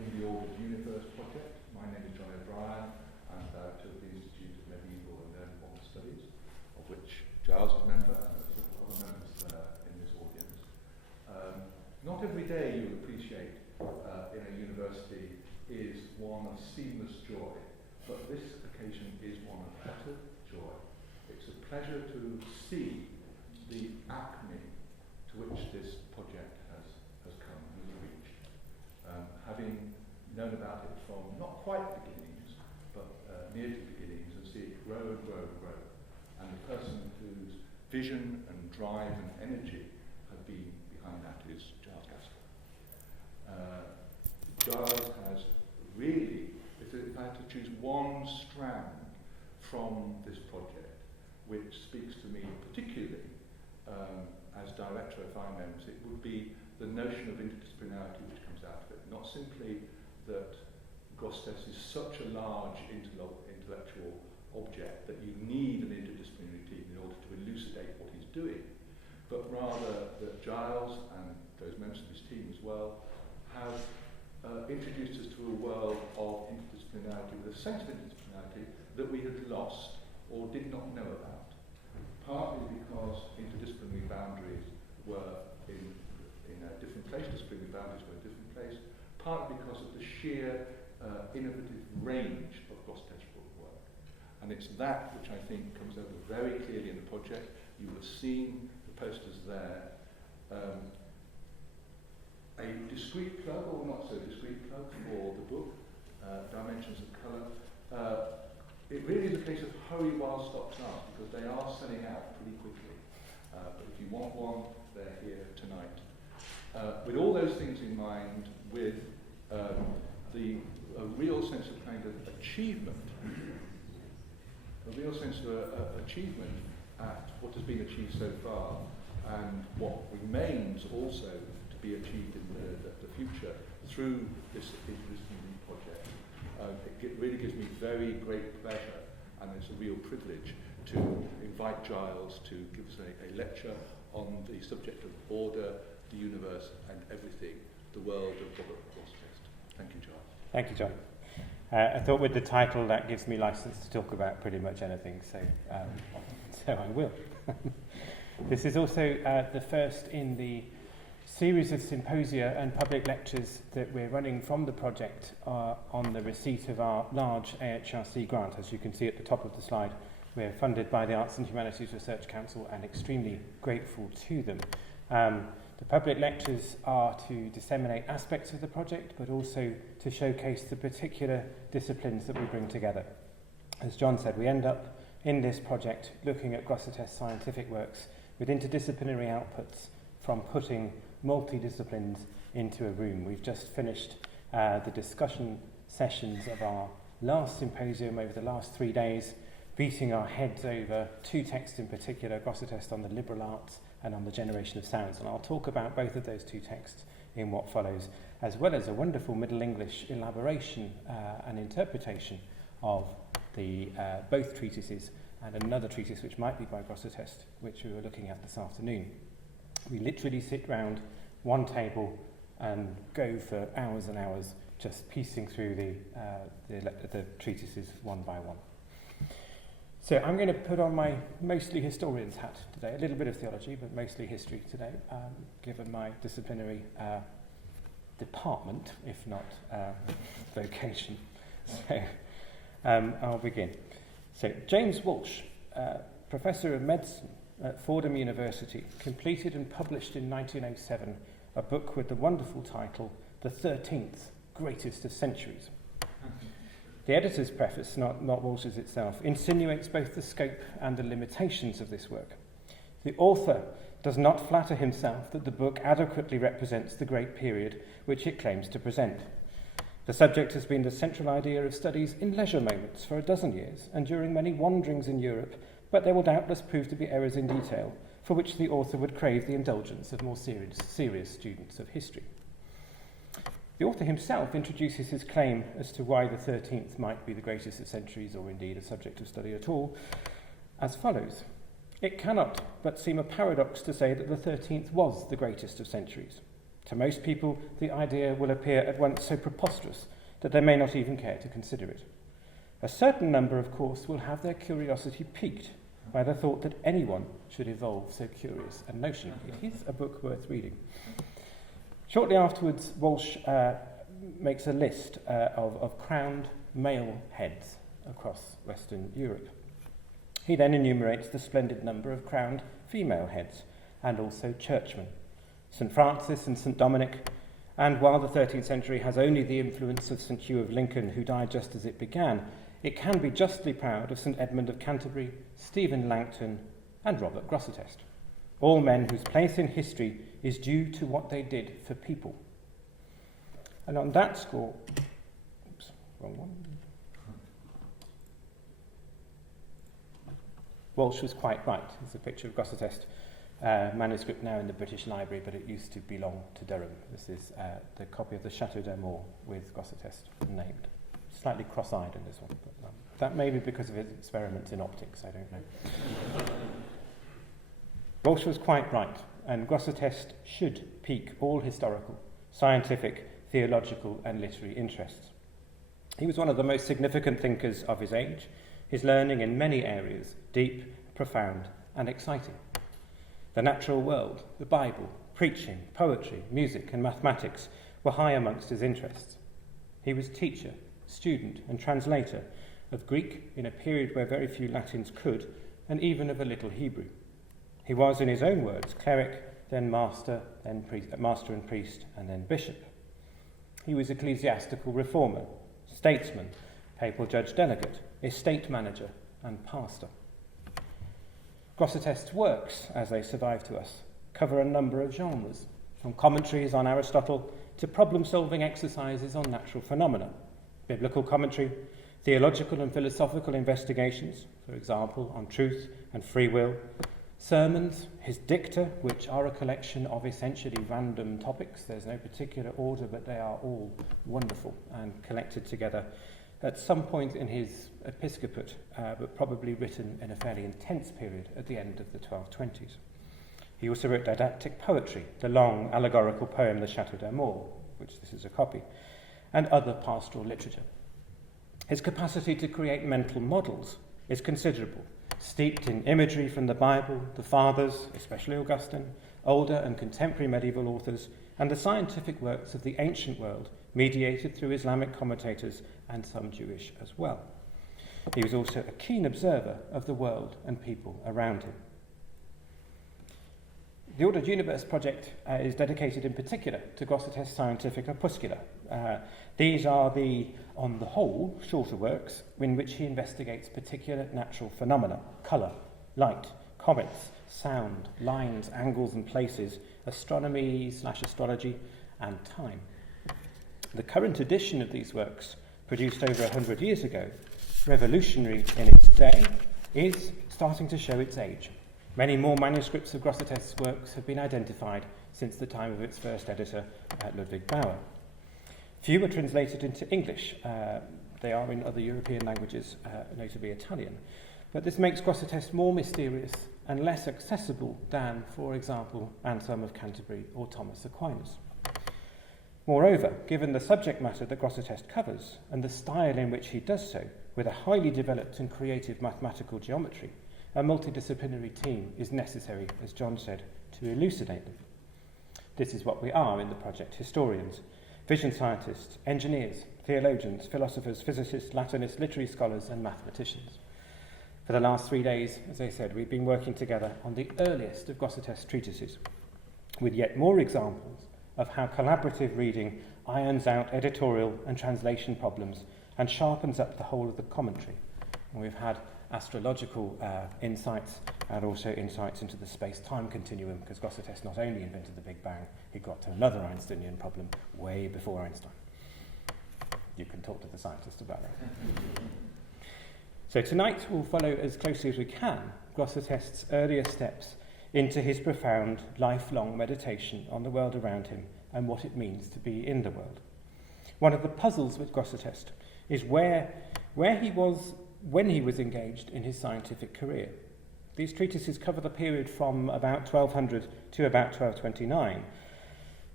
in the Ordered Universe project. My name is John O'Brien. I'm director of the Institute of Medieval and Early Modern Studies, of which Giles is a member, and there's several other members in this audience. Not every day you appreciate in a university is one of seamless joy, but this occasion is one of utter joy. It's a pleasure to see the acme to which this project has come and has reached. Having known about it from not quite the beginnings, but near to beginnings, and see it grow and grow and grow. And the person whose vision and drive and energy have been behind that is Giles Gasper. Giles has really, if I had to choose one strand from this project, which speaks to me particularly as director of finance, it would be the notion of interdisciplinarity which comes out of it. Not simply that Grosseteste is such a large intellectual object that you need an interdisciplinary team in order to elucidate what he's doing, but rather that Giles and those members of his team as well have introduced us to a world of interdisciplinarity with a sense of interdisciplinarity that we had lost or did not know about. Partly because interdisciplinary boundaries were in a different place, disciplinary boundaries were in a different place, partly because of the sheer innovative range of Grosseteste's work. And it's that which I think comes over very clearly in the project. You will have seen the posters there. A discrete plug, or not so discrete plug, for the book, Dimensions of Colour. It really is a case of hurry while stocks last, because they are selling out pretty quickly. But if you want one, they're here tonight. With all those things in mind, with a real sense of kind of achievement, at what has been achieved so far, and what remains also to be achieved in the future through this interdisciplinary project. It really gives me very great pleasure, and it's a real privilege to invite Giles to give us a lecture on the subject of order, the universe, and everything, the world of Robert Grosseteste. Thank you, Giles. Thank you, John. I thought with the title that gives me license to talk about pretty much anything, so I will. This is also the first in the series of symposia and public lectures that we're running from the project on the receipt of our large AHRC grant. As you can see at the top of the slide, we're funded by the Arts and Humanities Research Council and extremely grateful to them. The public lectures are to disseminate aspects of the project, but also to showcase the particular disciplines that we bring together. As John said, we end up in this project looking at Grosseteste's scientific works with interdisciplinary outputs from putting multidisciplines into a room. We've just finished the discussion sessions of our last symposium over the last 3 days, beating our heads over two texts in particular, Grosseteste on the liberal arts and on the generation of sounds. And I'll talk about both of those two texts in what follows, as well as a wonderful Middle English elaboration and interpretation of the both treatises, and another treatise which might be by Grosseteste, which we were looking at this afternoon. We literally sit round one table and go for hours and hours just piecing through the treatises one by one. So I'm going to put on my mostly historian's hat today, a little bit of theology, but mostly history today, given my disciplinary department, if not vocation. So I'll begin. So James Walsh, Professor of Medicine at Fordham University, completed and published in 1907 a book with the wonderful title, The 13th Greatest of Centuries. The editor's preface, not Walsh's itself, insinuates both the scope and the limitations of this work. The author does not flatter himself that the book adequately represents the great period which it claims to present. The subject has been the central idea of studies in leisure moments for a dozen years and during many wanderings in Europe, but there will doubtless prove to be errors in detail for which the author would crave the indulgence of more serious students of history. The author himself introduces his claim as to why the 13th might be the greatest of centuries, or indeed a subject of study at all, as follows. It cannot but seem a paradox to say that the 13th was the greatest of centuries. To most people, the idea will appear at once so preposterous that they may not even care to consider it. A certain number, of course, will have their curiosity piqued by the thought that anyone should evolve so curious a notion. It is a book worth reading. Shortly afterwards, Walsh makes a list of crowned male heads across Western Europe. He then enumerates the splendid number of crowned female heads, and also churchmen, St. Francis and St. Dominic, and while the 13th century has only the influence of St. Hugh of Lincoln, who died just as it began, it can be justly proud of St. Edmund of Canterbury, Stephen Langton, and Robert Grosseteste, all men whose place in history is due to what they did for people. And on that score, wrong one. Walsh was quite right. There's a picture of Grosseteste, manuscript now in the British Library, but it used to belong to Durham. This is the copy of the Chateau d'Amour with Grosseteste named. Slightly cross-eyed in this one, but that may be because of his experiments in optics, I don't know. Walsh was quite right, and Grosseteste should pique all historical, scientific, theological and literary interests. He was one of the most significant thinkers of his age, his learning in many areas, deep, profound and exciting. The natural world, the Bible, preaching, poetry, music and mathematics were high amongst his interests. He was teacher, student and translator of Greek in a period where very few Latins could, and even of a little Hebrew. He was, in his own words, cleric, then master and priest, and then bishop. He was ecclesiastical reformer, statesman, papal judge delegate, estate manager and pastor. Grosseteste's works, as they survive to us, cover a number of genres, from commentaries on Aristotle to problem-solving exercises on natural phenomena, biblical commentary, theological and philosophical investigations, for example, on truth and free will, sermons, his dicta, which are a collection of essentially random topics. There's no particular order, but they are all wonderful and collected together at some point in his episcopate, but probably written in a fairly intense period at the end of the 1220s. He also wrote didactic poetry, the long allegorical poem The Chateau d'Amour, which this is a copy, and other pastoral literature. His capacity to create mental models is considerable, steeped in imagery from the Bible, the Fathers, especially Augustine, older and contemporary medieval authors, and the scientific works of the ancient world, mediated through Islamic commentators and some Jewish as well. He was also a keen observer of the world and people around him. The Ordered Universe project is dedicated in particular to Grosseteste's scientific opuscula. These are the, on the whole, shorter works in which he investigates particular natural phenomena, colour, light, comets, sound, lines, angles and places, astronomy/astrology, and time. The current edition of these works, produced over 100 years ago, revolutionary in its day, is starting to show its age. Many more manuscripts of Grosseteste's works have been identified since the time of its first editor, Ludwig Bauer. Few were translated into English. They are in other European languages, notably Italian. But this makes Grosseteste more mysterious and less accessible than, for example, Anselm of Canterbury or Thomas Aquinas. Moreover, given the subject matter that Grosseteste covers and the style in which he does so, with a highly developed and creative mathematical geometry, a multidisciplinary team is necessary, as John said, to elucidate them. This is what we are in the project: historians, vision scientists, engineers, theologians, philosophers, physicists, Latinists, literary scholars and mathematicians. For the last 3 days, as I said, we've been working together on the earliest of Grosseteste's treatises, with yet more examples of how collaborative reading irons out editorial and translation problems and sharpens up the whole of the commentary. And we've had astrological insights and also insights into the space-time continuum, because Grosseteste not only invented the Big Bang, he got to another Einsteinian problem way before Einstein. You can talk to the scientist about that. So tonight we'll follow as closely as we can Grosseteste's earlier steps into his profound, lifelong meditation on the world around him and what it means to be in the world. One of the puzzles with Grosseteste is where he was when he was engaged in his scientific career. These treatises cover the period from about 1200 to about 1229.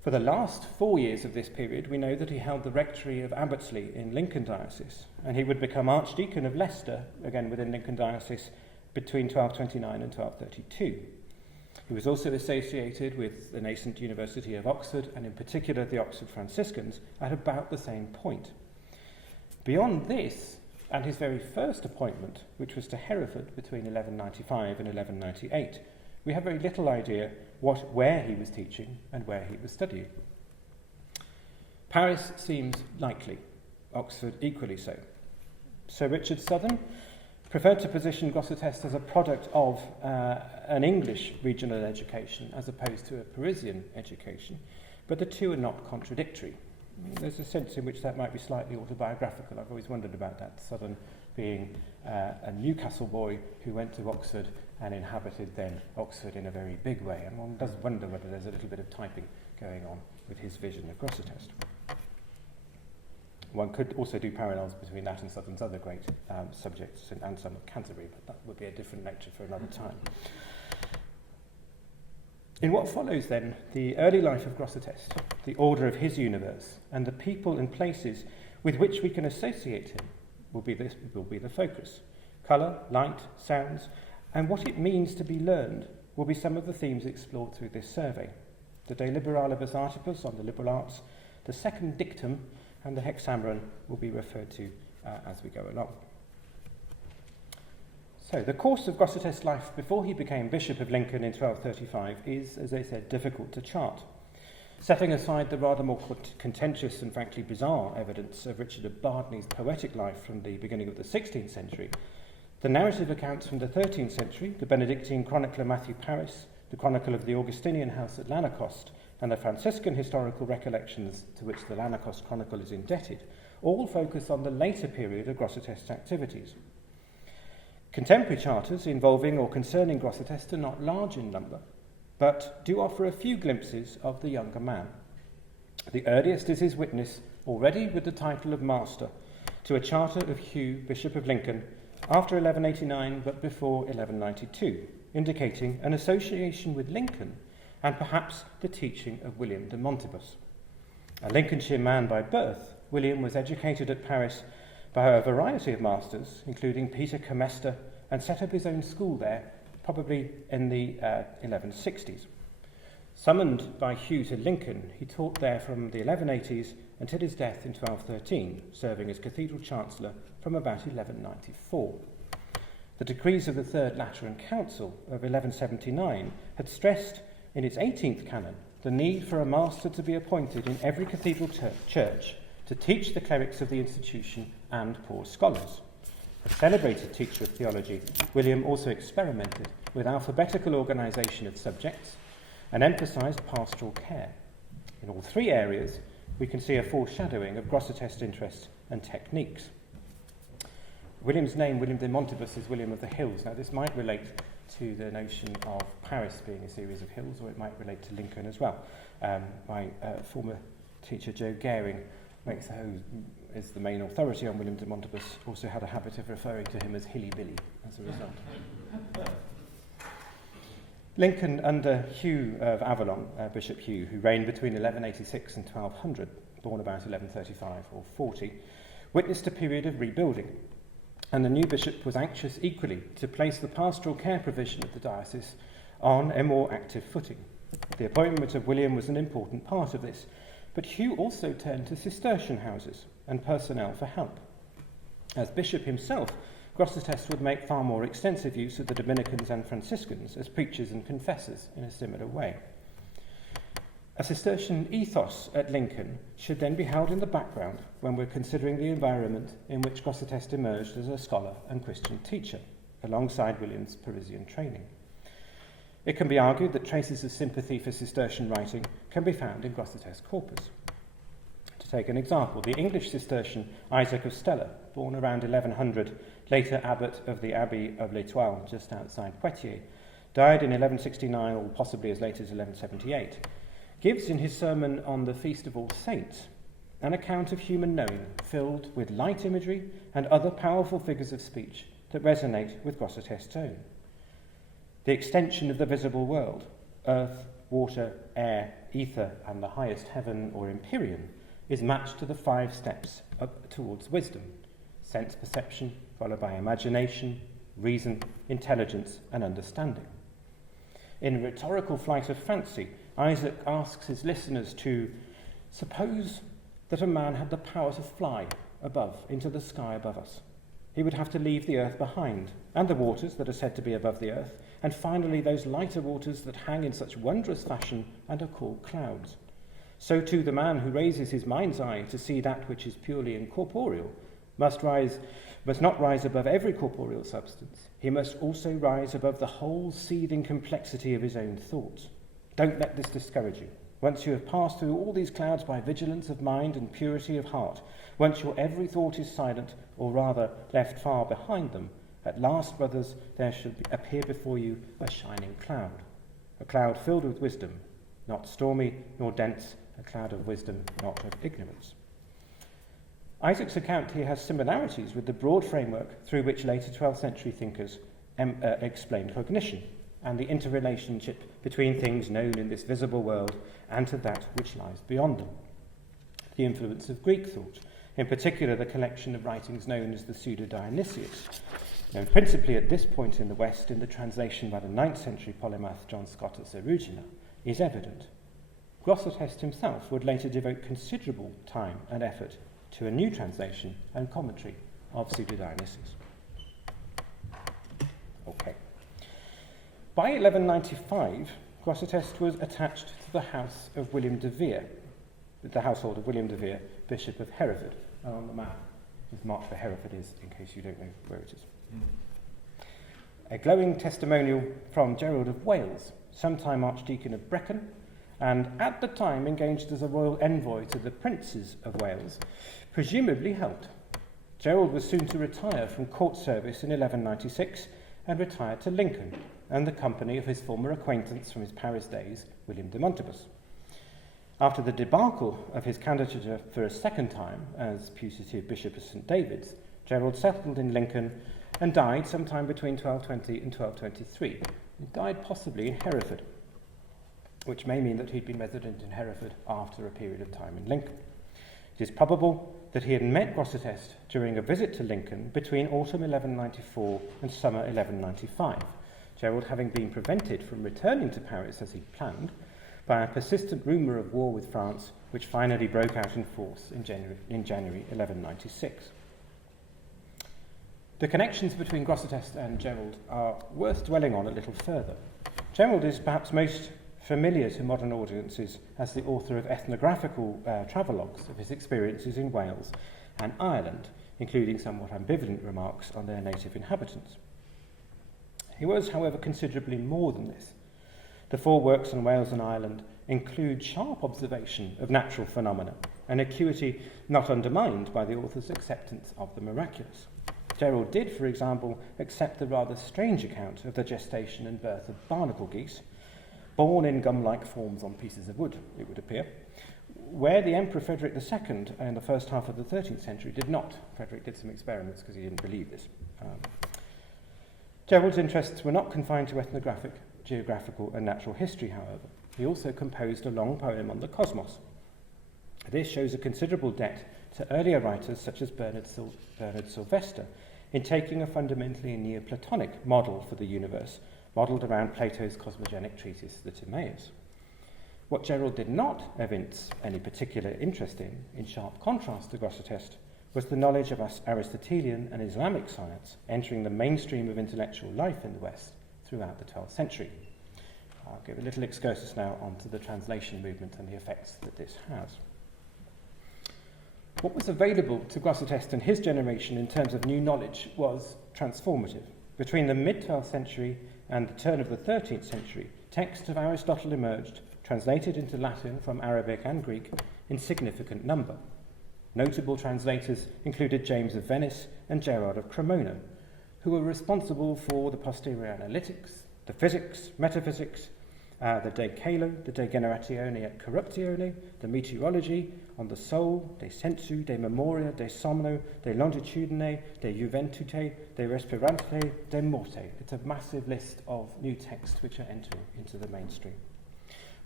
For the last 4 years of this period, we know that he held the rectory of Abbottsley in Lincoln Diocese, and he would become Archdeacon of Leicester, again within Lincoln Diocese, between 1229 and 1232. He was also associated with the nascent University of Oxford, and in particular the Oxford Franciscans, at about the same point. Beyond this, and his very first appointment, which was to Hereford between 1195 and 1198, we have very little idea where he was teaching and where he was studying. Paris seems likely, Oxford equally so. Sir Richard Southern preferred to position Grosseteste as a product of an English regional education as opposed to a Parisian education, but the two are not contradictory. There's a sense in which that might be slightly autobiographical. I've always wondered about that, Southern being a Newcastle boy who went to Oxford and inhabited then Oxford in a very big way, and one does wonder whether there's a little bit of typing going on with his vision of Grosseteste. One could also do parallels between that and Southern's other great subjects and some of Canterbury, but that would be a different lecture for another time. In what follows then, the early life of Grosseteste, the order of his universe, and the people and places with which we can associate him will be the focus. Colour, light, sounds, and what it means to be learned will be some of the themes explored through this survey. The De Liberalibus Artibus on the liberal arts, the second dictum, and the Hexameron will be referred to as we go along. So, the course of Grosseteste's life before he became Bishop of Lincoln in 1235 is, as I said, difficult to chart. Setting aside the rather more contentious and frankly bizarre evidence of Richard of Bardney's poetic life from the beginning of the 16th century, the narrative accounts from the 13th century, the Benedictine chronicler Matthew Paris, the chronicle of the Augustinian house at Lanercost, and the Franciscan historical recollections to which the Lanercost chronicle is indebted, all focus on the later period of Grosseteste's activities. Contemporary charters involving or concerning Grosseteste are not large in number, but do offer a few glimpses of the younger man. The earliest is his witness, already with the title of Master, to a charter of Hugh, Bishop of Lincoln, after 1189 but before 1192, indicating an association with Lincoln and perhaps the teaching of William de Montibus. A Lincolnshire man by birth, William was educated at Paris by a variety of masters, including Peter Comesta, and set up his own school there, probably in the 1160s. Summoned by Hugh to Lincoln, he taught there from the 1180s until his death in 1213, serving as Cathedral Chancellor from about 1194. The decrees of the Third Lateran Council of 1179 had stressed in its 18th canon the need for a master to be appointed in every cathedral church to teach the clerics of the institution and poor scholars. A celebrated teacher of theology, William also experimented with alphabetical organisation of subjects and emphasised pastoral care. In all three areas, we can see a foreshadowing of Grosseteste's interests and techniques. William's name, William de Montibus, is William of the Hills. Now, this might relate to the notion of Paris being a series of hills, or it might relate to Lincoln as well. My former teacher, Joe Garing, who is the main authority on William de Montibus, also had a habit of referring to him as Hilly Billy as a result. Lincoln, under Hugh of Avalon, Bishop Hugh, who reigned between 1186 and 1200, born about 1135 or 40, witnessed a period of rebuilding, and the new bishop was anxious equally to place the pastoral care provision of the diocese on a more active footing. The appointment of William was an important part of this, but Hugh also turned to Cistercian houses and personnel for help. As bishop himself, Grosseteste would make far more extensive use of the Dominicans and Franciscans as preachers and confessors in a similar way. A Cistercian ethos at Lincoln should then be held in the background when we're considering the environment in which Grosseteste emerged as a scholar and Christian teacher, alongside William's Parisian training. It can be argued that traces of sympathy for Cistercian writing can be found in Grosseteste's corpus. To take an example, the English Cistercian Isaac of Stella, born around 1100, later abbot of the Abbey of l'Étoile just outside Poitiers, died in 1169 or possibly as late as 1178, gives in his sermon on the Feast of All Saints an account of human knowing filled with light imagery and other powerful figures of speech that resonate with Grosseteste's own. The extension of the visible world, earth, water, air, ether, and the highest heaven or empyrean, is matched to the 5 steps up towards wisdom: sense perception, followed by imagination, reason, intelligence, and understanding. In a rhetorical flight of fancy, Isaac asks his listeners to suppose that a man had the power to fly above, into the sky above us. He would have to leave the earth behind, and the waters that are said to be above the earth, and finally those lighter waters that hang in such wondrous fashion and are called clouds. So too the man who raises his mind's eye to see that which is purely incorporeal must not rise above every corporeal substance. He must also rise above the whole seething complexity of his own thoughts. Don't let this discourage you. Once you have passed through all these clouds by vigilance of mind and purity of heart, once your every thought is silent, or rather left far behind them, at last, brothers, there shall appear before you a shining cloud, a cloud filled with wisdom, not stormy nor dense, a cloud of wisdom, not of ignorance. Isaac's account here has similarities with the broad framework through which later 12th century thinkers explained cognition and the interrelationship between things known in this visible world and to that which lies beyond them. The influence of Greek thought, in particular the collection of writings known as the Pseudo-Dionysius, known principally at this point in the West in the translation by the 9th century polymath John Scotus Erugena, is evident. Grosseteste himself would later devote considerable time and effort to a new translation and commentary of Pseudo-Dionysius. Okay. By 1195, Grosseteste was attached to the house of William de Vere, the household of William de Vere, Bishop of Hereford. And on the map, is marked where Hereford is, in case you don't know where it is. A glowing testimonial from Gerald of Wales, sometime Archdeacon of Brecon, and at the time engaged as a royal envoy to the princes of Wales, presumably helped. Gerald was soon to retire from court service in 1196 and retired to Lincoln and the company of his former acquaintance from his Paris days, William de Montibus. After the debacle of his candidature for a second time as putative Bishop of St. David's, Gerald settled in Lincoln and died sometime between 1220 and 1223. He died possibly in Hereford, which may mean that he'd been resident in Hereford after a period of time in Lincoln. It is probable that he had met Grosseteste during a visit to Lincoln between autumn 1194 and summer 1195, Gerald having been prevented from returning to Paris as he'd planned by a persistent rumour of war with France, which finally broke out in force in January 1196. The connections between Grosseteste and Gerald are worth dwelling on a little further. Gerald is perhaps most familiar to modern audiences as the author of ethnographical travelogues of his experiences in Wales and Ireland, including somewhat ambivalent remarks on their native inhabitants. He was, however, considerably more than this. The 4 works on Wales and Ireland include sharp observation of natural phenomena, an acuity not undermined by the author's acceptance of the miraculous. Gerald did, for example, accept the rather strange account of the gestation and birth of barnacle geese, born in gum-like forms on pieces of wood, it would appear, where the Emperor Frederick II in the first half of the 13th century did not. Frederick did some experiments because he didn't believe this. Gerald's interests were not confined to ethnographic, geographical and natural history, however. He also composed a long poem on the cosmos. This shows a considerable debt to earlier writers such as Bernard Sylvester in taking a fundamentally Neoplatonic model for the universe, modelled around Plato's cosmogonic treatise, the Timaeus. What Gerald did not evince any particular interest in sharp contrast to Grosseteste, was the knowledge of Aristotelian and Islamic science entering the mainstream of intellectual life in the West throughout the 12th century. I'll give a little excursus now onto the translation movement and the effects that this has. What was available to Grosseteste and his generation in terms of new knowledge was transformative. Between the mid-12th century and the turn of the 13th century, texts of Aristotle emerged, translated into Latin from Arabic and Greek, in significant number. Notable translators included James of Venice and Gerard of Cremona, who were responsible for the posterior analytics, the physics, metaphysics, the De Caelo, the De Generatione et Corruptione, the meteorology, on the soul, De Sensu, De Memoria, De Somno, De Longitudine, De Juventute, De Respirante, De Morte. It's a massive list of new texts which are entering into the mainstream.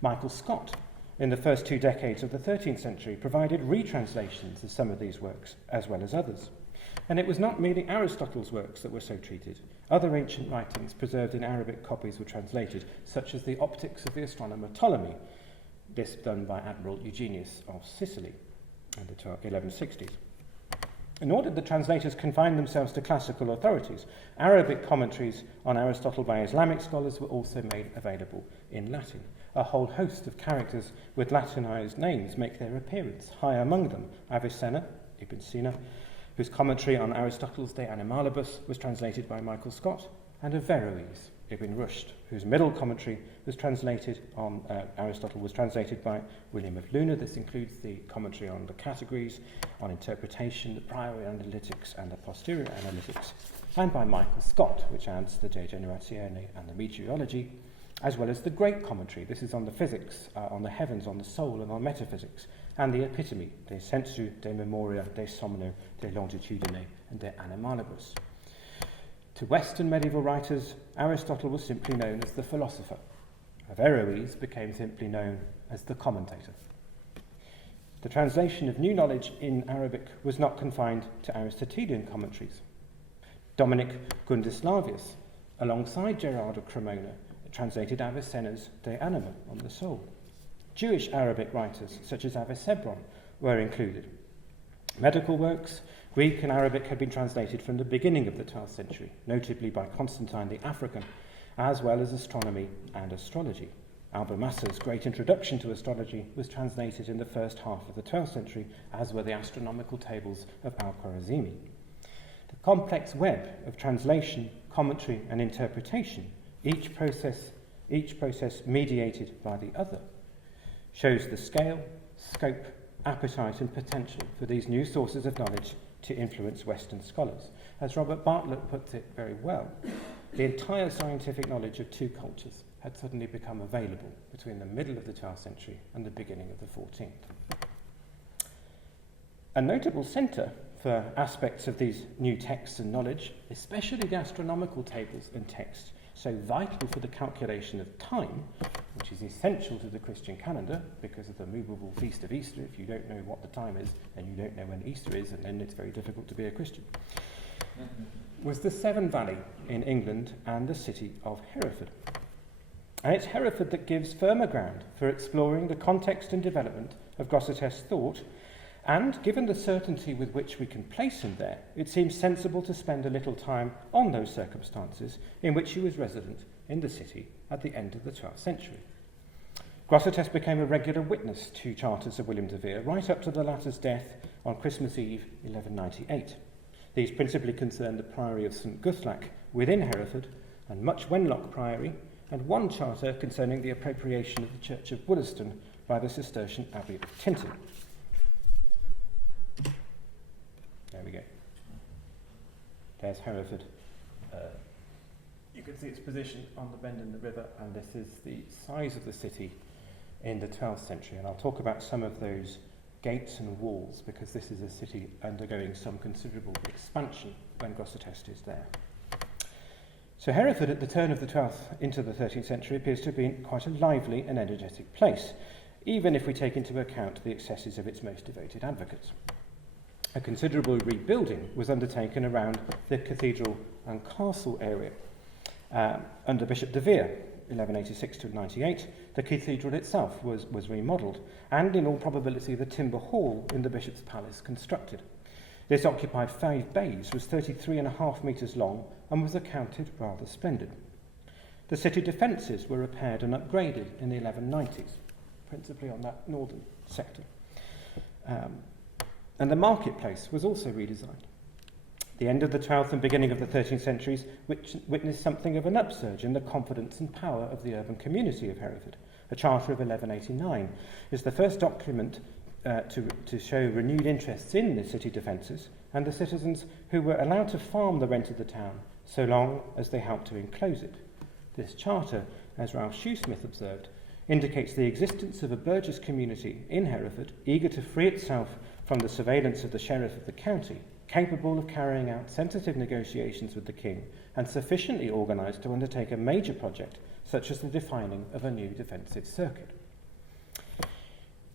Michael Scott, in the first 2 decades of the 13th century, provided retranslations of some of these works, as well as others. And it was not merely Aristotle's works that were so treated. Other ancient writings preserved in Arabic copies were translated, such as the Optics of the astronomer Ptolemy, this done by Admiral Eugenius of Sicily in the 1160s. Nor did the translators confine themselves to classical authorities. Arabic commentaries on Aristotle by Islamic scholars were also made available in Latin. A whole host of characters with Latinized names make their appearance. High among them, Avicenna, Ibn Sina, whose commentary on Aristotle's De Animalibus was translated by Michael Scott, and Averroes, Ibn Rushd, whose middle commentary was translated on Aristotle was translated by William of Luna. This includes the commentary on the categories, on interpretation, the priori analytics and the posterior analytics, and by Michael Scott, which adds the De Generatione and the Meteorology, as well as the great commentary. This is on the physics, on the heavens, on the soul, and on metaphysics, and the epitome, De Sensu, De Memoria, De Somno, De Longitudine, and De Animalibus. To Western medieval writers, Aristotle was simply known as the philosopher. Averroes became simply known as the commentator. The translation of new knowledge in Arabic was not confined to Aristotelian commentaries. Dominic Gundislavius, alongside Gerard of Cremona, translated Avicenna's De Anima, on the soul. Jewish Arabic writers, such as Avicebron, were included. Medical works, Greek and Arabic, had been translated from the beginning of the 12th century, notably by Constantine the African, as well as astronomy and astrology. Albumassa's great introduction to astrology was translated in the first half of the 12th century, as were the astronomical tables of Al-Khwarizmi. The complex web of translation, commentary, and interpretation, each process mediated by the other, shows the scale, scope, appetite, and potential for these new sources of knowledge to influence Western scholars. As Robert Bartlett puts it very well, the entire scientific knowledge of 2 cultures had suddenly become available between the middle of the 12th century and the beginning of the 14th. A notable centre for aspects of these new texts and knowledge, especially the astronomical tables and texts, so vital for the calculation of time, which is essential to the Christian calendar because of the movable feast of Easter. If you don't know what the time is, then you don't know when Easter is, and then it's very difficult to be a Christian, was the Severn Valley in England and the city of Hereford. And it's Hereford that gives firmer ground for exploring the context and development of Grosseteste's thought, and given the certainty with which we can place him there, it seems sensible to spend a little time on those circumstances in which he was resident in the city at the end of the 12th century. Grosseteste became a regular witness to charters of William de Vere right up to the latter's death on Christmas Eve 1198. These principally concerned the Priory of St Guthlac within Hereford and Much Wenlock Priory, and one charter concerning the appropriation of the Church of Wollaston by the Cistercian Abbey of Tinton. There we go. There's Hereford. You can see its position on the bend in the river, and this is the size of the city in the 12th century. And I'll talk about some of those gates and walls, because this is a city undergoing some considerable expansion when Grosseteste is there. So Hereford at the turn of the 12th into the 13th century appears to have been quite a lively and energetic place, even if we take into account the excesses of its most devoted advocates. A considerable rebuilding was undertaken around the cathedral and castle area. Under Bishop de Vere, 1186 to 98, the cathedral itself was remodelled, and in all probability the timber hall in the bishop's palace constructed. This occupied 5 bays, was 33.5 metres long, and was accounted rather splendid. The city defences were repaired and upgraded in the 1190s, principally on that northern sector. And the marketplace was also redesigned. The end of the 12th and beginning of the 13th centuries witnessed something of an upsurge in the confidence and power of the urban community of Hereford. A charter of 1189 is the first document to show renewed interests in the city defences and the citizens who were allowed to farm the rent of the town so long as they helped to enclose it. This charter, as Ralph Shoesmith observed, indicates the existence of a burgess community in Hereford eager to free itself from the surveillance of the sheriff of the county, capable of carrying out sensitive negotiations with the king, and sufficiently organised to undertake a major project such as the defining of a new defensive circuit.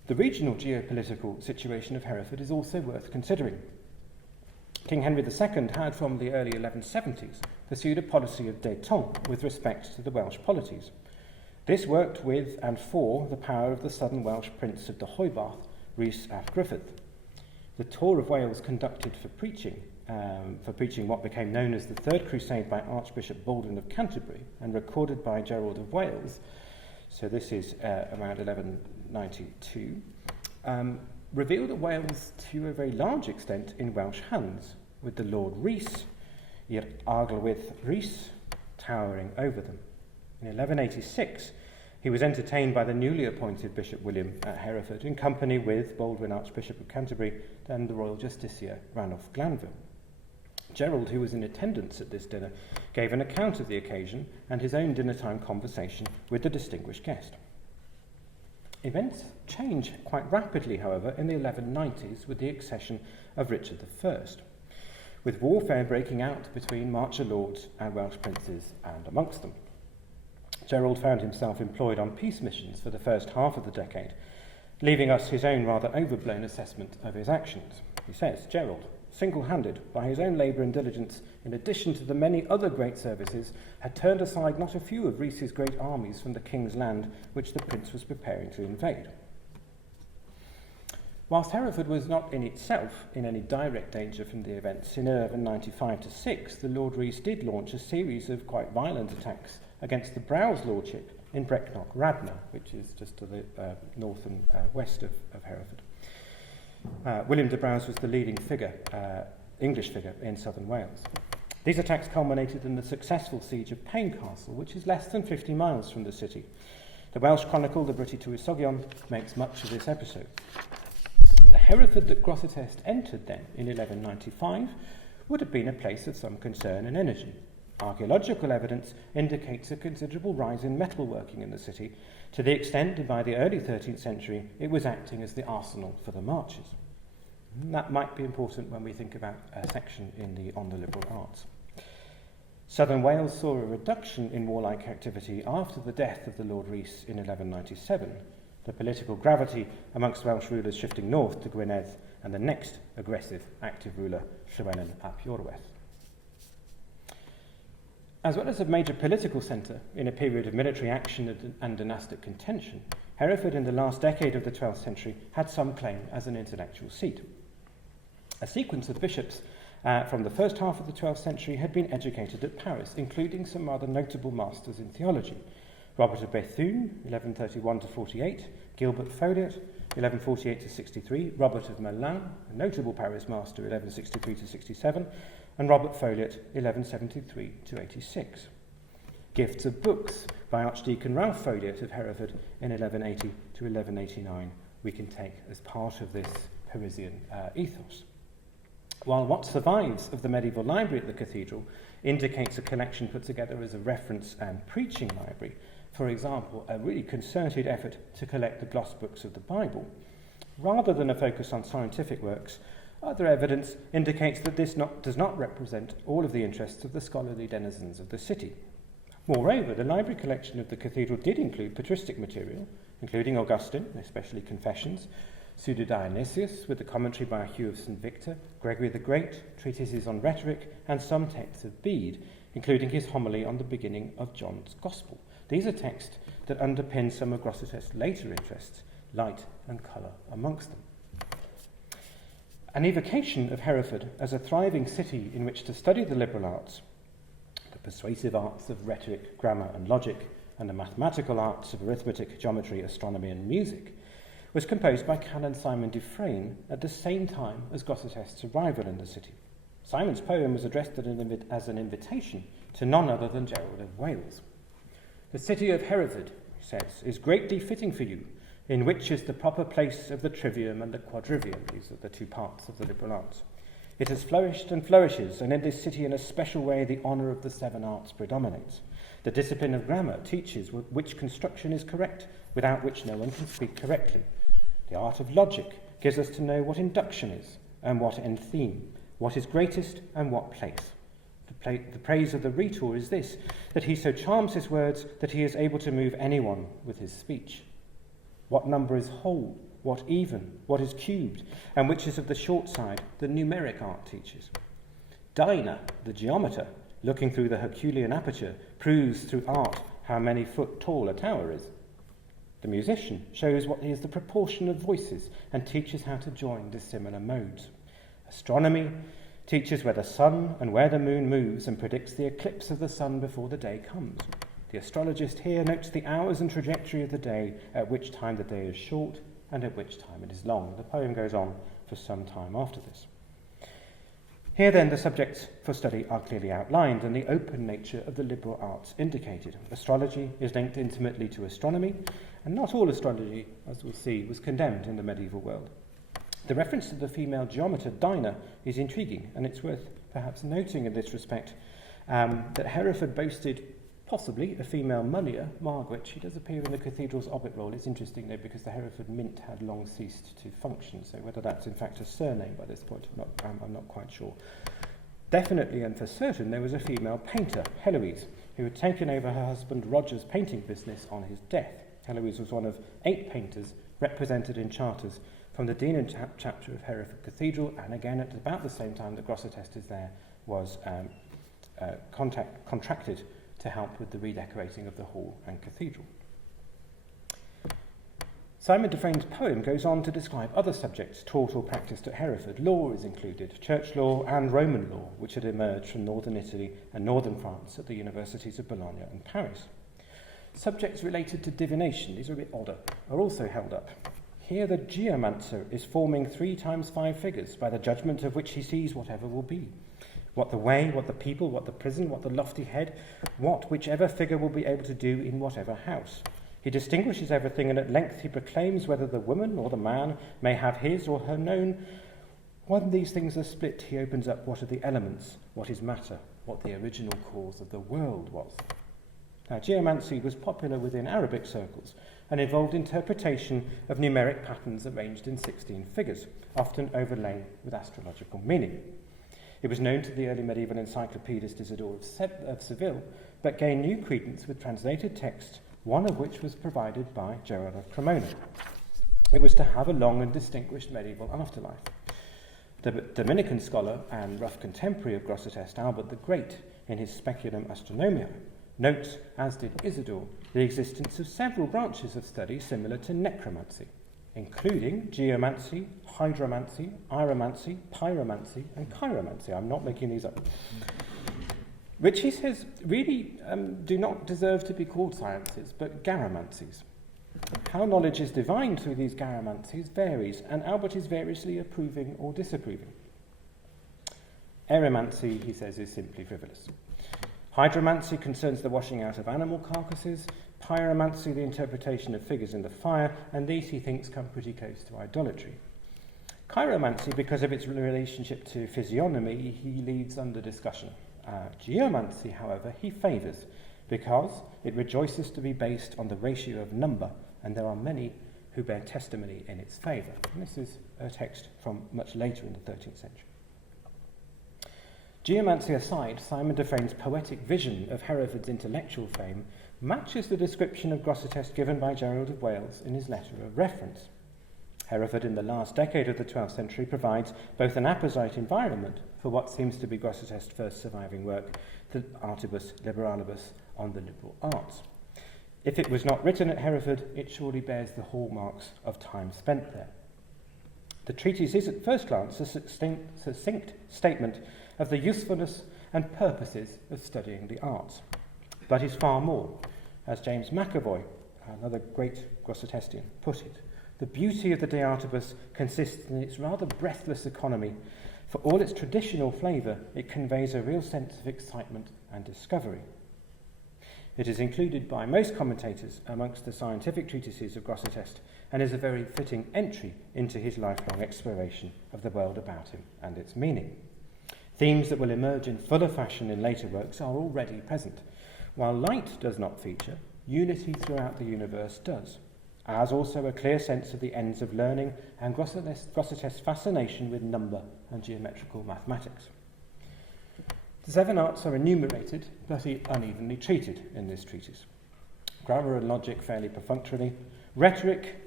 The regional geopolitical situation of Hereford is also worth considering. King Henry II had, from the early 1170s, pursued a policy of détente with respect to the Welsh polities. This worked with and for the power of the southern Welsh Prince of the Hwybarth, Rhys ap Gruffydd. The tour of Wales conducted for preaching what became known as the Third Crusade by Archbishop Baldwin of Canterbury and recorded by Gerald of Wales, so this is around 1192, revealed Wales to a very large extent in Welsh hands, with the Lord Rhys, I'r Arglwydd Rhys, towering over them. In 1186, he was entertained by the newly appointed Bishop William at Hereford, in company with Baldwin, Archbishop of Canterbury, and the Royal Justiciar Ranulph Glanville. Gerald, who was in attendance at this dinner, gave an account of the occasion and his own dinner-time conversation with the distinguished guest. Events change quite rapidly, however, in the 1190s with the accession of Richard I, with warfare breaking out between Marcher lords and Welsh princes and amongst them. Gerald found himself employed on peace missions for the first half of the decade, leaving us his own rather overblown assessment of his actions. He says, Gerald, single-handed, by his own labour and diligence, in addition to the many other great services, had turned aside not a few of Rhys's great armies from the king's land which the prince was preparing to invade. Whilst Hereford was not in itself in any direct danger from the events, in 1195-6, the Lord Rhys did launch a series of quite violent attacks against the Browse lordship in Brecknock Radnor, which is just to the north and west of Hereford. William de Browse was the leading English figure in southern Wales. These attacks culminated in the successful siege of Payne Castle, which is less than 50 miles from the city. The Welsh chronicle, the Briti Tywysogion, makes much of this episode. The Hereford that Grosseteste entered then, in 1195, would have been a place of some concern and energy. Archaeological evidence indicates a considerable rise in metalworking in the city, to the extent that by the early 13th century it was acting as the arsenal for the marches. And that might be important when we think about a section on the liberal arts. Southern Wales saw a reduction in warlike activity after the death of the Lord Rhys in 1197, the political gravity amongst Welsh rulers shifting north to Gwynedd and the next aggressive active ruler, Llewellyn ap Iorwerth. As well as a major political centre in a period of military action and dynastic contention, Hereford in the last decade of the 12th century had some claim as an intellectual seat. A sequence of bishops from the first half of the 12th century had been educated at Paris, including some rather notable masters in theology. Robert of Bethune, 1131-48, Gilbert Folliot, 1148-63, Robert of Melun, a notable Paris master, 1163-67, and Robert Folliot, 1173-86. Gifts of books by Archdeacon Ralph Folliot of Hereford in 1180-1189 we can take as part of this Parisian ethos. While what survives of the medieval library at the cathedral indicates a collection put together as a reference and preaching library, for example, a really concerted effort to collect the gloss books of the Bible, rather than a focus on scientific works, other evidence indicates that this does not represent all of the interests of the scholarly denizens of the city. Moreover, the library collection of the cathedral did include patristic material, including Augustine, especially Confessions, Pseudo Dionysius, with the commentary by Hugh of St. Victor, Gregory the Great, treatises on rhetoric, and some texts of Bede, including his homily on the beginning of John's Gospel. These are texts that underpin some of Grosseteste's later interests, light and colour amongst them. An evocation of Hereford as a thriving city in which to study the liberal arts, the persuasive arts of rhetoric, grammar and logic, and the mathematical arts of arithmetic, geometry, astronomy and music, was composed by Canon Simon Dufresne at the same time as Grosseteste's arrival in the city. Simon's poem was addressed as an invitation to none other than Gerald of Wales. The city of Hereford, he says, is greatly fitting for you, in which is the proper place of the trivium and the quadrivium. These are the two parts of the liberal arts. It has flourished and flourishes, and in this city in a special way the honour of the 7 arts predominates. The discipline of grammar teaches which construction is correct, without which no one can speak correctly. The art of logic gives us to know what induction is, and what entheme, what is greatest and what place. The praise of the rhetor is this, that he so charms his words that he is able to move anyone with his speech. What number is whole what even, what is cubed, and which is of the short side, the numeric art teaches. Dinah, the geometer, looking through the Herculean aperture, proves through art how many foot tall a tower is. The musician shows what is the proportion of voices and teaches how to join dissimilar modes. Astronomy teaches where the sun and where the moon moves and predicts the eclipse of the sun before the day comes. The astrologist here notes the hours and trajectory of the day, at which time the day is short and at which time it is long. The poem goes on for some time after this. Here then the subjects for study are clearly outlined and the open nature of the liberal arts indicated. Astrology is linked intimately to astronomy, and not all astrology, as we'll see, was condemned in the medieval world. The reference to the female geometer Dinah is intriguing, and it's worth perhaps noting in this respect that Hereford boasted possibly a female Mullier, Margaret. She does appear in the cathedral's obit roll. It's interesting though because the Hereford Mint had long ceased to function, so whether that's in fact a surname by this point, I'm not quite sure. Definitely and for certain there was a female painter, Heloise, who had taken over her husband Roger's painting business on his death. Heloise was one of 8 painters represented in charters from the Dean and chapter of Hereford Cathedral, and again at about the same time that Grosseteste is there, was contracted to help with the redecorating of the hall and cathedral. Simon de Frayn's poem goes on to describe other subjects taught or practiced at Hereford. Law is included, church law and Roman law, which had emerged from northern Italy and northern France at the universities of Bologna and Paris. Subjects related to divination, these are a bit odder, are also held up. Here the geomancer is forming 3 times 5 figures, by the judgment of which he sees whatever will be. What the way, what the people, what the prison, what the lofty head, what whichever figure will be able to do in whatever house. He distinguishes everything, and at length he proclaims whether the woman or the man may have his or her known. When these things are split, he opens up what are the elements, what is matter, what the original cause of the world was. Now, geomancy was popular within Arabic circles and involved interpretation of numeric patterns arranged in 16 figures, often overlain with astrological meaning. It was known to the early medieval encyclopedist Isidore of Seville, but gained new credence with translated text, one of which was provided by Gerald of Cremona. It was to have a long and distinguished medieval afterlife. The Dominican scholar and rough contemporary of Grosseteste, Albert the Great, in his Speculum Astronomiae, notes, as did Isidore, the existence of several branches of study similar to necromancy, including geomancy, hydromancy, iromancy, pyromancy, and chiromancy. I'm not making these up. Which he says really do not deserve to be called sciences, but garomancies. How knowledge is divined through these garomancies varies, and Albert is variously approving or disapproving. Aeromancy, he says, is simply frivolous. Hydromancy concerns the washing out of animal carcasses, pyromancy the interpretation of figures in the fire, and these he thinks come pretty close to idolatry. Chiromancy, because of its relationship to physiognomy, he leaves under discussion. Geomancy, however, he favours, because it rejoices to be based on the ratio of number, and there are many who bear testimony in its favour. And this is a text from much later in the 13th century. Geomancy aside, Simon de Frayn's poetic vision of Hereford's intellectual fame matches the description of Grosseteste given by Gerald of Wales in his letter of reference. Hereford in the last decade of the 12th century provides both an apposite environment for what seems to be Grosseteste's first surviving work, the Artibus Liberalibus on the liberal arts. If it was not written at Hereford, it surely bears the hallmarks of time spent there. The treatise is at first glance a succinct statement of the usefulness and purposes of studying the arts, but is far more. As James McAvoy, another great Grossetestean, put it, the beauty of the De Artibus consists in its rather breathless economy. For all its traditional flavour, it conveys a real sense of excitement and discovery. It is included by most commentators amongst the scientific treatises of Grosseteste, and is a very fitting entry into his lifelong exploration of the world about him and its meaning. Themes that will emerge in fuller fashion in later works are already present. While light does not feature, unity throughout the universe does, as also a clear sense of the ends of learning and Grosseteste's fascination with number and geometrical mathematics. The 7 arts are enumerated, but unevenly treated in this treatise. Grammar and logic fairly perfunctorily, rhetoric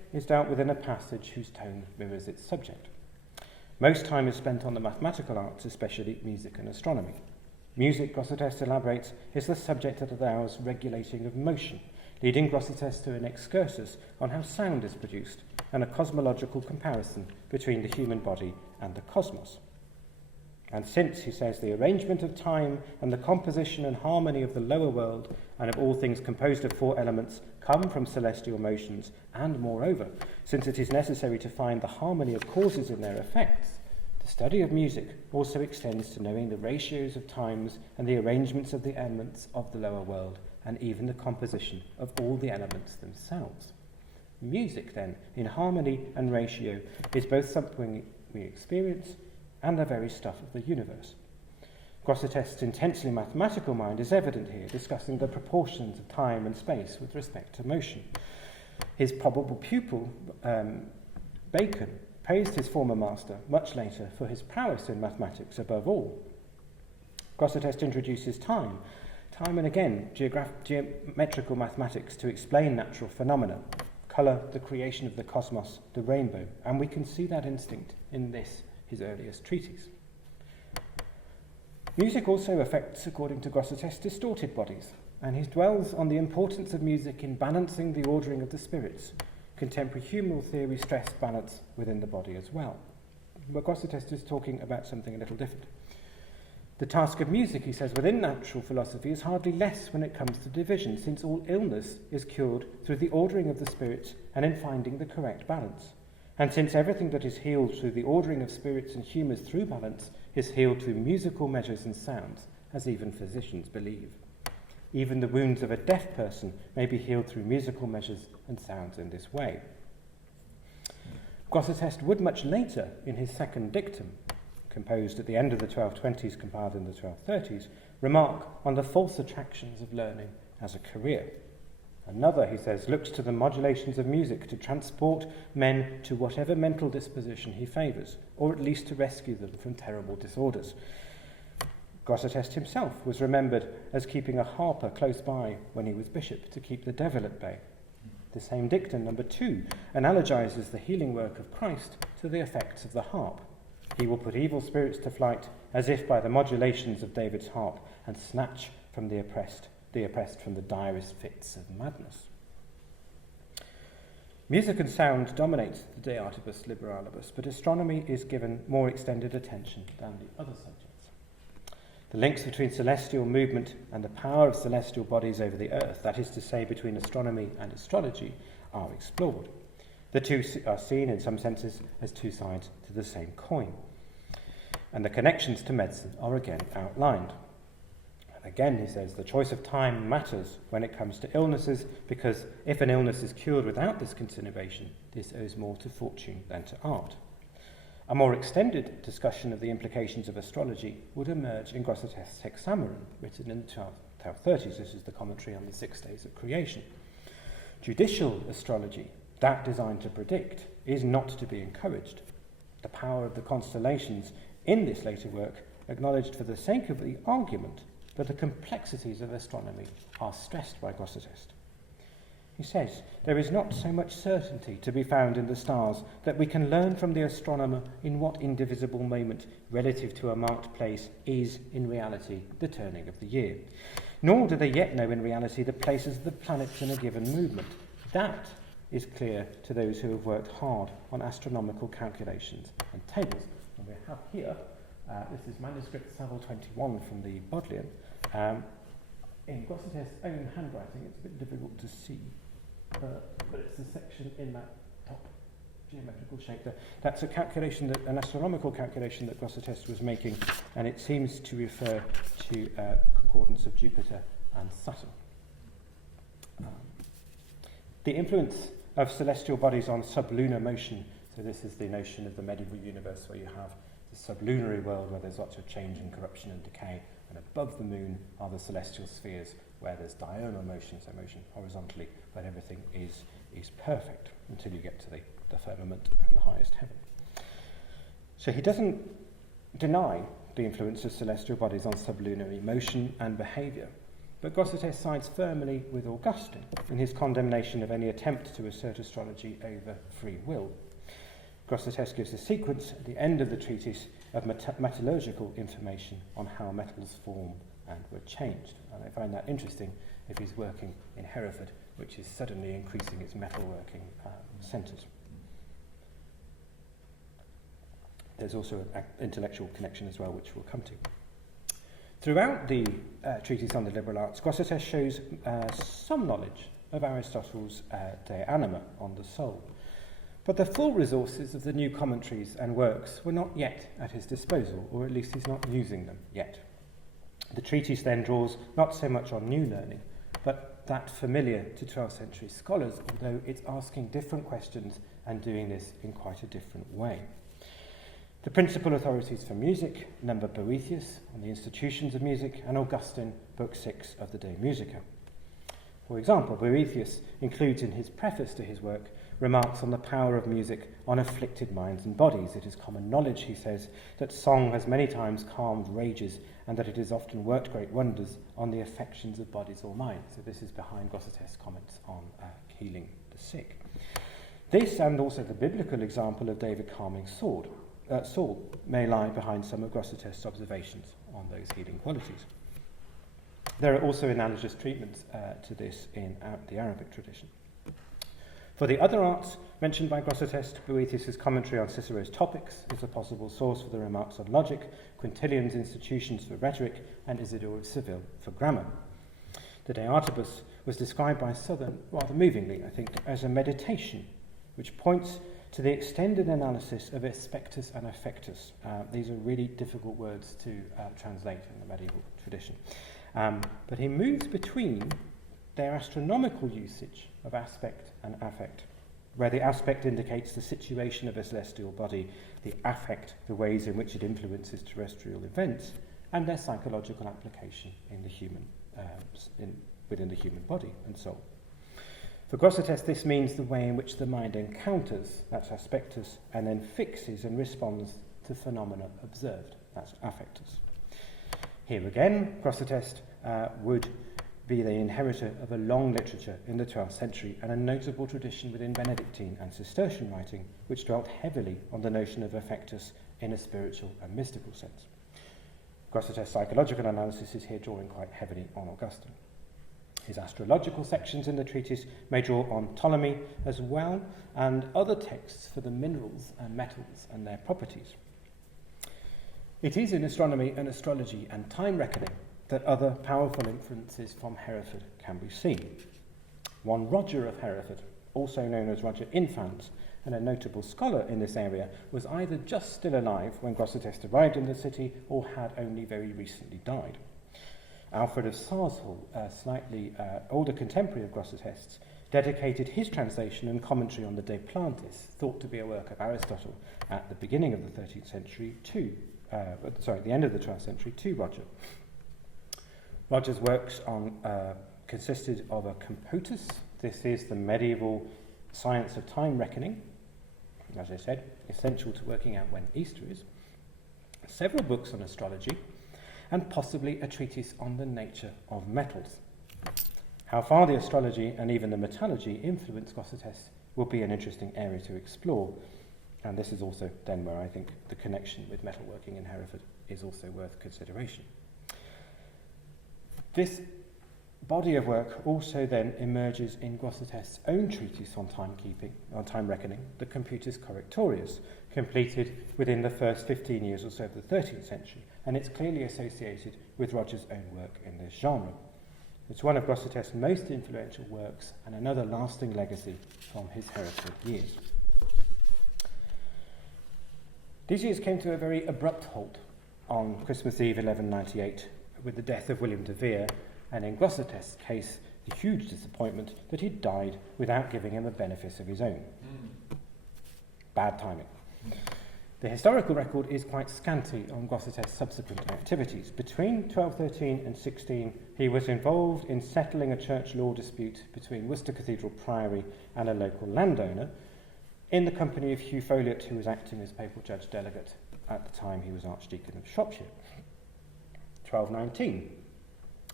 is dealt with in a passage whose tone mirrors its subject. Most time is spent on the mathematical arts, especially music and astronomy. Music, Grosseteste elaborates, is the subject that allows regulating of motion, leading Grosseteste to an excursus on how sound is produced and a cosmological comparison between the human body and the cosmos. And since, he says, the arrangement of time and the composition and harmony of the lower world and of all things composed of four elements come from celestial motions, and moreover, since it is necessary to find the harmony of causes in their effects, the study of music also extends to knowing the ratios of times and the arrangements of the elements of the lower world, and even the composition of all the elements themselves. Music, then, in harmony and ratio, is both something we experience and the very stuff of the universe. Grosseteste's intensely mathematical mind is evident here, discussing the proportions of time and space with respect to motion. His probable pupil, Bacon, praised his former master much later for his prowess in mathematics above all. Grosseteste introduces time and again geometrical mathematics to explain natural phenomena, colour, the creation of the cosmos, the rainbow, and we can see that instinct in this, his earliest treatise. Music also affects, according to Grosseteste, distorted bodies, and he dwells on the importance of music in balancing the ordering of the spirits. Contemporary humoral theory stressed balance within the body as well. But Grosseteste is talking about something a little different. The task of music, he says, within natural philosophy is hardly less when it comes to division, since all illness is cured through the ordering of the spirits and in finding the correct balance. And since everything that is healed through the ordering of spirits and humours through balance is healed through musical measures and sounds, as even physicians believe. Even the wounds of a deaf person may be healed through musical measures and sounds in this way. Grosseteste would much later, in his second dictum, composed at the end of the 1220s, compiled in the 1230s, remark on the false attractions of learning as a career. Another, he says, looks to the modulations of music to transport men to whatever mental disposition he favours, or at least to rescue them from terrible disorders. Grosseteste himself was remembered as keeping a harper close by when he was bishop to keep the devil at bay. The same dictum, number 2, analogizes the healing work of Christ to the effects of the harp. He will put evil spirits to flight as if by the modulations of David's harp, and snatch from the oppressed from the direst fits of madness. Music and sound dominates the De Artibus Liberalibus, but astronomy is given more extended attention than the other subjects. The links between celestial movement and the power of celestial bodies over the earth, that is to say, between astronomy and astrology, are explored. The two are seen, in some senses, as two sides to the same coin. And the connections to medicine are again outlined. And again, he says, the choice of time matters when it comes to illnesses, because if an illness is cured without this consideration, this owes more to fortune than to art. A more extended discussion of the implications of astrology would emerge in Grosseteste's Hexameron, written in the 1230s. This is the commentary on the 6 days of creation. Judicial astrology, that designed to predict, is not to be encouraged. The power of the constellations in this later work acknowledged for the sake of the argument, but the complexities of astronomy are stressed by Grosseteste. He says, there is not so much certainty to be found in the stars that we can learn from the astronomer in what indivisible moment relative to a marked place is in reality the turning of the year. Nor do they yet know in reality the places of the planets in a given movement. That is clear to those who have worked hard on astronomical calculations and tables. And we have here, this is manuscript Saville 21 from the Bodleian. In Grosseteste's own handwriting, it's a bit difficult to see, but it's the section in that top geometrical shape there. That's a calculation, an astronomical calculation that Grosseteste was making, and it seems to refer to concordance of Jupiter and Saturn. The influence of celestial bodies on sublunar motion, so this is the notion of the medieval universe where you have the sublunary world where there's lots of change and corruption and decay, and above the moon are the celestial spheres where there's diurnal motion, so motion horizontally, but everything is perfect until you get to the firmament and the highest heaven. So he doesn't deny the influence of celestial bodies on sublunary motion and behaviour, but Grosseteste sides firmly with Augustine in his condemnation of any attempt to assert astrology over free will. Grosseteste gives a sequence at the end of the treatise of metallurgical information on how metals form and were changed. And I find that interesting if he's working in Hereford, which is suddenly increasing its metalworking centres. There's also an intellectual connection as well, which we'll come to. Throughout the treatise on the liberal arts, Grosseteste shows some knowledge of Aristotle's De Anima, on the soul. But the full resources of the new commentaries and works were not yet at his disposal, or at least he's not using them yet. The treatise then draws not so much on new learning, but that familiar to 12th century scholars, although it's asking different questions and doing this in quite a different way. The principal authorities for music number Boethius on the institutions of music and Augustine, Book 6 of the De Musica. For example, Boethius includes in his preface to his work remarks on the power of music on afflicted minds and bodies. It is common knowledge, he says, that song has many times calmed rages and that it has often worked great wonders on the affections of bodies or minds. So this is behind Grosseteste's comments on healing the sick. This, and also the biblical example of David calming Saul, may lie behind some of Grosseteste's observations on those healing qualities. There are also analogous treatments to this in the Arabic tradition. For the other arts mentioned by Grosseteste, Boethius' commentary on Cicero's Topics is a possible source for the remarks on logic, Quintilian's Institutions for Rhetoric, and Isidore of Seville for grammar. The De Artibus was described by Southern, rather movingly, I think, as a meditation, which points to the extended analysis of aspectus and affectus. These are really difficult words to translate in the medieval tradition. But he moves between their astronomical usage of aspect and affect, where the aspect indicates the situation of a celestial body, the affect, the ways in which it influences terrestrial events, and their psychological application in the human, within the human body and soul. For Grosseteste, this means the way in which the mind encounters, that's aspectus, and then fixes and responds to phenomena observed, that's affectus. Here again, Grosseteste would be the inheritor of a long literature in the 12th century and a notable tradition within Benedictine and Cistercian writing, which dwelt heavily on the notion of affectus in a spiritual and mystical sense. Grosseteste's psychological analysis is here drawing quite heavily on Augustine. His astrological sections in the treatise may draw on Ptolemy as well, and other texts for the minerals and metals and their properties. It is in astronomy and astrology and time reckoning that other powerful influences from Hereford can be seen. One Roger of Hereford, also known as Roger Infans, and a notable scholar in this area, was either just still alive when Grosseteste arrived in the city or had only very recently died. Alfred of Sarzhall, a slightly older contemporary of Grosseteste's, dedicated his translation and commentary on the De Plantis, thought to be a work of Aristotle, at the beginning of the 13th century the end of the 12th century, to Roger. Roger's works consisted of a compotus. This is the medieval science of time reckoning, as I said, essential to working out when Easter is, several books on astrology, and possibly a treatise on the nature of metals. How far the astrology and even the metallurgy influence Grosseteste will be an interesting area to explore, and this is also then where I think the connection with metalworking in Hereford is also worth consideration. This body of work also then emerges in Grosseteste's own treatise on timekeeping, on time reckoning, the Computus Correctorius, completed within the first 15 years or so of the 13th century, and it's clearly associated with Roger's own work in this genre. It's one of Grosseteste's most influential works and another lasting legacy from his Hereford years. These years came to a very abrupt halt on Christmas Eve 1198 with the death of William de Vere, and in Grosseteste's case, the huge disappointment that he died without giving him a benefice of his own. Bad timing. The historical record is quite scanty on Grosseteste's subsequent activities. Between 1213 and 16, he was involved in settling a church law dispute between Worcester Cathedral Priory and a local landowner, in the company of Hugh Folliot, who was acting as papal judge delegate at the time he was Archdeacon of Shropshire. 1219,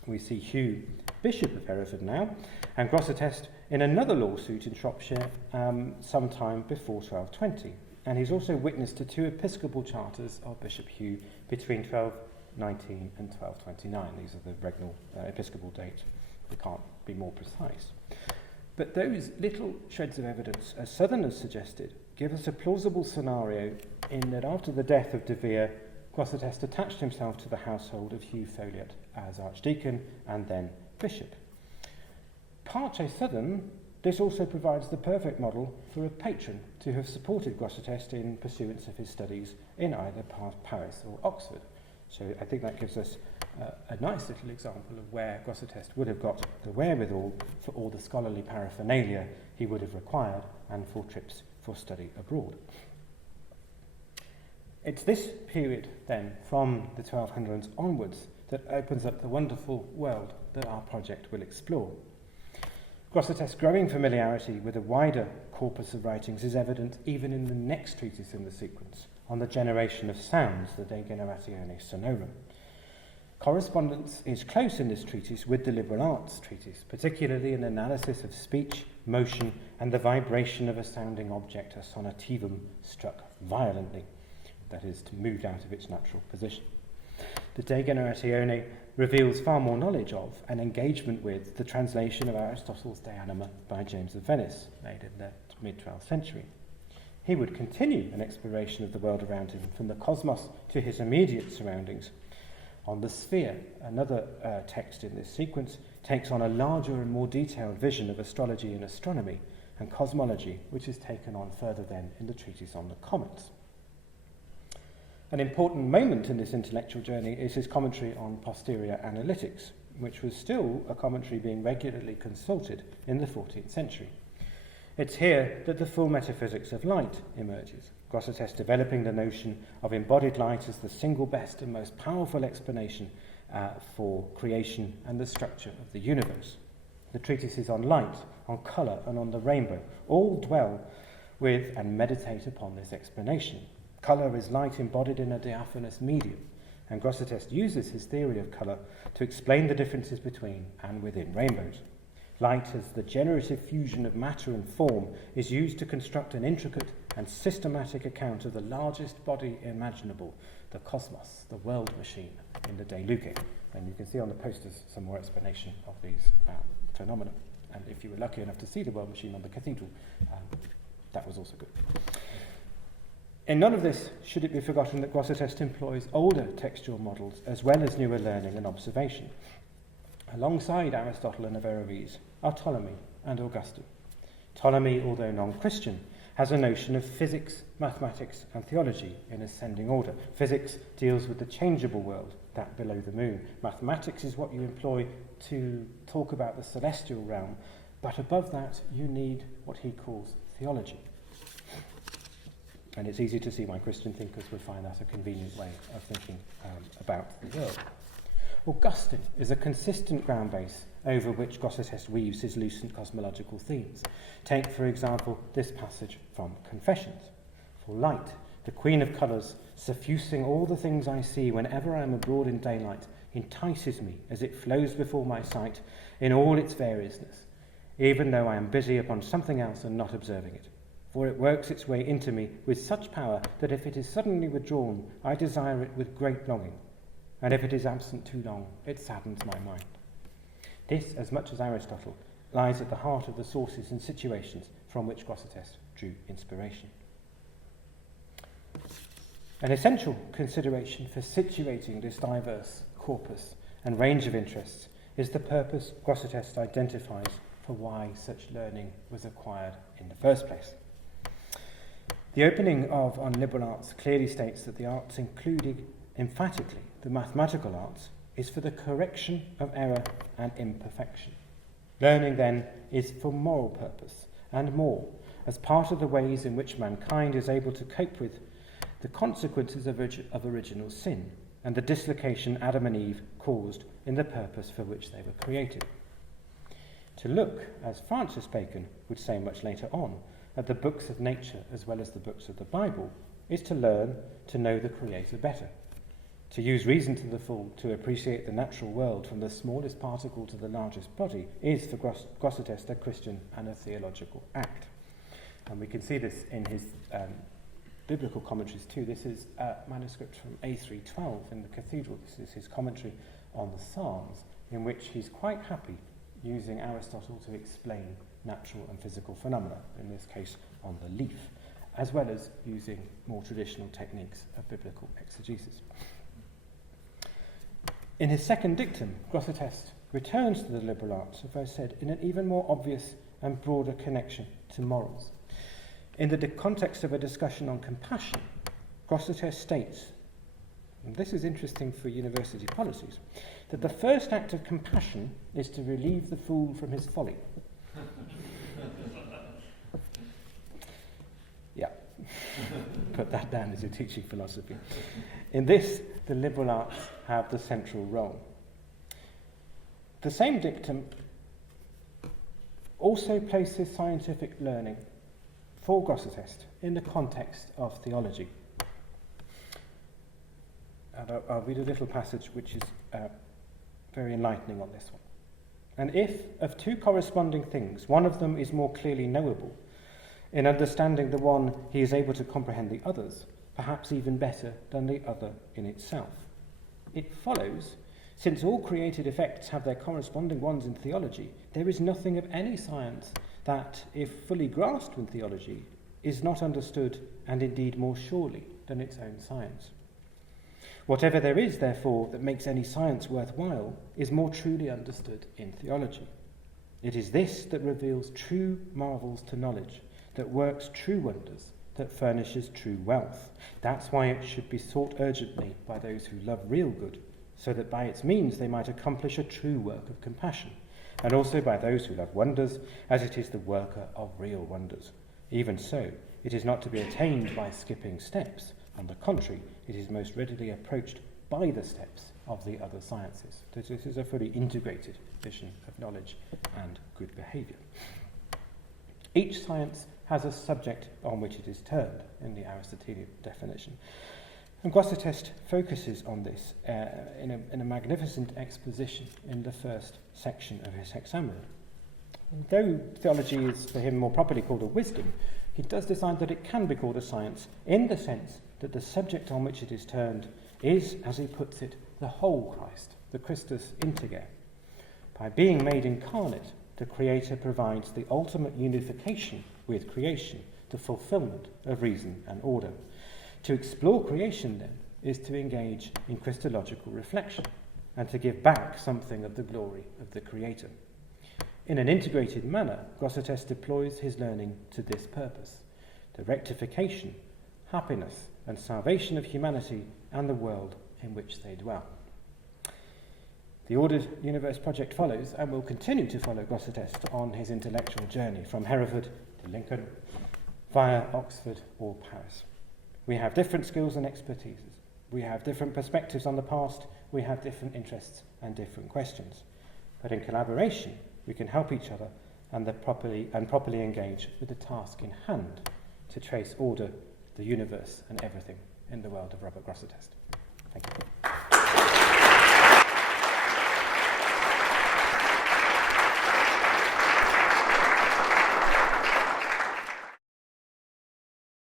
We see Hugh, Bishop of Hereford now, and Grosseteste in another lawsuit in Shropshire sometime before 1220. And he's also witness to two episcopal charters of Bishop Hugh between 1219 and 1229. These are the regnal episcopal dates. We can't be more precise. But those little shreds of evidence, as Southerners suggested, give us a plausible scenario in that after the death of De Vere, Grosseteste attached himself to the household of Hugh Folliot as archdeacon and then bishop. Parce Southern, this also provides the perfect model for a patron to have supported Grosseteste in pursuance of his studies in either Paris or Oxford. So I think that gives us a nice little example of where Grosseteste would have got the wherewithal for all the scholarly paraphernalia he would have required and for trips for study abroad. It's this period, then, from the 1200s onwards, that opens up the wonderful world that our project will explore. Grosseteste's growing familiarity with a wider corpus of writings is evident even in the next treatise in the sequence, on the generation of sounds, the De Generatione Sonorum. Correspondence is close in this treatise with the liberal arts treatise, particularly an analysis of speech, motion, and the vibration of a sounding object, a sonativum struck violently, that is, moved out of its natural position. The De Generatione reveals far more knowledge of and engagement with the translation of Aristotle's De Anima by James of Venice, made in the mid-12th century. He would continue an exploration of the world around him, from the cosmos to his immediate surroundings. On the sphere, another text in this sequence takes on a larger and more detailed vision of astrology and astronomy and cosmology, which is taken on further then in the treatise on the comets. An important moment in this intellectual journey is his commentary on posterior analytics, which was still a commentary being regularly consulted in the 14th century. It's here that the full metaphysics of light emerges, Grosseteste developing the notion of embodied light as the single best and most powerful explanation for creation and the structure of the universe. The treatises on light, on colour, and on the rainbow all dwell with and meditate upon this explanation. Colour is light embodied in a diaphanous medium, and Grosseteste uses his theory of colour to explain the differences between and within rainbows. Light, as the generative fusion of matter and form, is used to construct an intricate and systematic account of the largest body imaginable, the cosmos, the world machine, in the De Luce. And you can see on the posters some more explanation of these phenomena. And if you were lucky enough to see the world machine on the cathedral, that was also good. In none of this should it be forgotten that Grosseteste employs older textual models as well as newer learning and observation. Alongside Aristotle and Averroes are Ptolemy and Augustine. Ptolemy, although non-Christian, has a notion of physics, mathematics, and theology in ascending order. Physics deals with the changeable world, that below the moon. Mathematics is what you employ to talk about the celestial realm, but above that you need what he calls theology. And it's easy to see why Christian thinkers would find that a convenient way of thinking about the world. Augustine is a consistent ground base over which Grosseteste weaves his lucent cosmological themes. Take, for example, this passage from Confessions. For light, the queen of colours, suffusing all the things I see whenever I am abroad in daylight, entices me as it flows before my sight in all its variousness, even though I am busy upon something else and not observing it. For it works its way into me with such power that if it is suddenly withdrawn, I desire it with great longing, and if it is absent too long, it saddens my mind. This, as much as Aristotle, lies at the heart of the sources and situations from which Grosseteste drew inspiration. An essential consideration for situating this diverse corpus and range of interests is the purpose Grosseteste identifies for why such learning was acquired in the first place. The opening of On Liberal Arts clearly states that the arts, including emphatically the mathematical arts, is for the correction of error and imperfection. Learning, then, is for moral purpose and more, as part of the ways in which mankind is able to cope with the consequences of original sin and the dislocation Adam and Eve caused in the purpose for which they were created. To look, as Francis Bacon would say much later on, at the books of nature as well as the books of the Bible is to learn to know the Creator better. To use reason to the full, to appreciate the natural world from the smallest particle to the largest body, is for Grosseteste a Christian and a theological act. And we can see this in his biblical commentaries too. This is a manuscript from A312 in the cathedral. This is his commentary on the Psalms, in which he's quite happy using Aristotle to explain natural and physical phenomena, in this case on the leaf, as well as using more traditional techniques of biblical exegesis. In his second dictum, Grosseteste returns to the liberal arts, as I said, in an even more obvious and broader connection to morals. In the context of a discussion on compassion, Grosseteste states, and this is interesting for university policies, that the first act of compassion is to relieve the fool from his folly. Yeah, put that down as you're teaching philosophy. In this, the liberal arts have the central role. The same dictum also places scientific learning for Grosseteste in the context of theology. And I'll read a little passage which is very enlightening on this one. And if, of two corresponding things, one of them is more clearly knowable, in understanding the one he is able to comprehend the others, perhaps even better than the other in itself. It follows, since all created effects have their corresponding ones in theology, there is nothing of any science that, if fully grasped in theology, is not understood, and indeed more surely than its own science. Whatever there is, therefore, that makes any science worthwhile is more truly understood in theology. It is this that reveals true marvels to knowledge, that works true wonders, that furnishes true wealth. That's why it should be sought urgently by those who love real good, so that by its means they might accomplish a true work of compassion, and also by those who love wonders, as it is the worker of real wonders. Even so, it is not to be attained by skipping steps. On the contrary, it is most readily approached by the steps of the other sciences. This is a fully integrated vision of knowledge and good behaviour. Each science has a subject on which it is turned in the Aristotelian definition. And Grosseteste focuses on this in a magnificent exposition in the first section of his hexameron. Though theology is for him more properly called a wisdom, he does decide that it can be called a science in the sense that the subject on which it is turned is, as he puts it, the whole Christ, the Christus integer. By being made incarnate, the Creator provides the ultimate unification with creation, the fulfillment of reason and order. To explore creation, then, is to engage in Christological reflection and to give back something of the glory of the Creator. In an integrated manner, Grosseteste deploys his learning to this purpose: the rectification, happiness, and salvation of humanity and the world in which they dwell. The Ordered Universe project follows and will continue to follow Grosseteste on his intellectual journey from Hereford to Lincoln, via Oxford or Paris. We have different skills and expertises. We have different perspectives on the past. We have different interests and different questions. But in collaboration, we can help each other and properly engage with the task in hand to trace order, the universe, and everything in the world of Robert Grosseteste. Thank you.